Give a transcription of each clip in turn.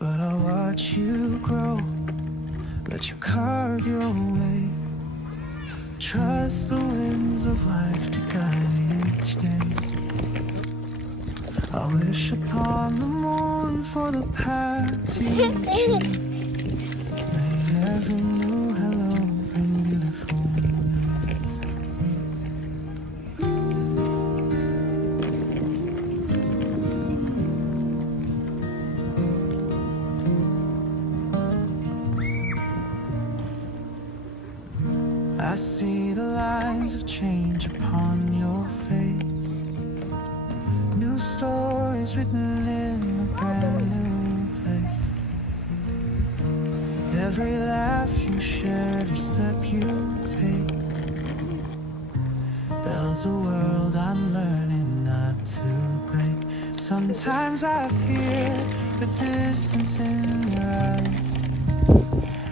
But I'll watch you grow, let you carve your way. Trust the winds of life to guide each day. I wish upon the moon for the paths you choose. May every new hello bring beautiful news. I see the lines of change upon your face. New stories written in a brand new place. Every laugh you share, every step you take, builds a world I'm learning not to break. Sometimes I fear the distance in your eyes.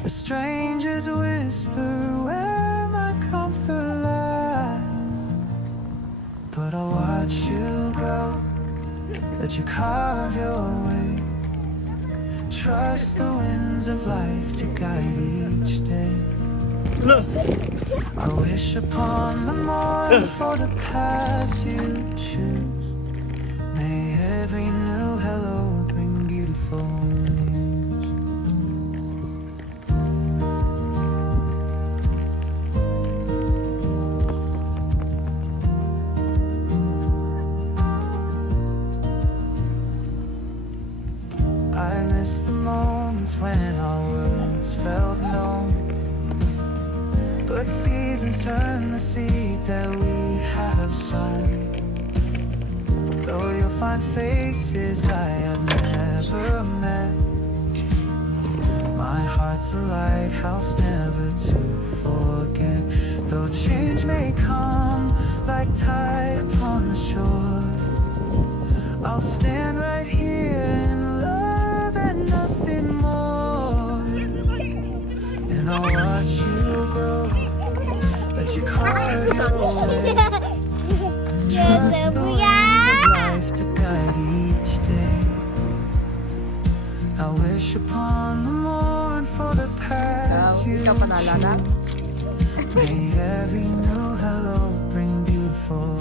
A stranger's whisper where my comfort lies. But I'll watch you grow, let you carve your way. Trust the winds of life to guide each day. I wish upon the morn for the paths you choose. May every new hello bring beautiful news. I miss the moments when our worlds felt known, but seasons turn the seed that we have sown. Though you'll find faces I have never met, my heart's a lighthouse never to forget. Though change may come like tide upon the shore, I'll stand right here in love and nothing more. And I'll watch you grow, let you carve your way. Trust the winds of life to guide each day. I wish upon the morn for the paths you choose. May every new hello bring beautiful